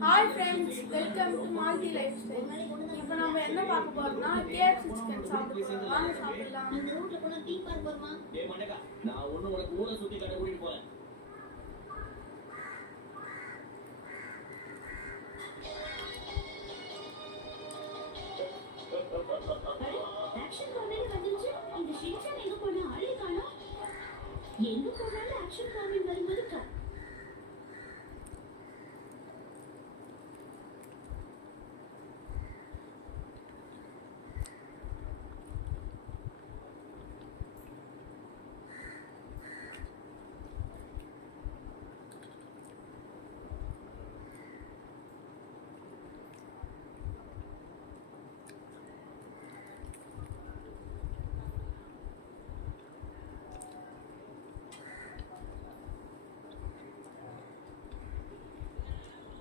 Hi friends, welcome to multi life style. இப்போ நம்ம என்ன பார்க்க போறோம்னா KFC சிக்கன் சாப்பிடலாம். வாங்க சாப்பிடலாம். நான் ஒண்ணு உனக்கு ஊரை சுத்தி கடை கூட்டிட்டு போறேன்.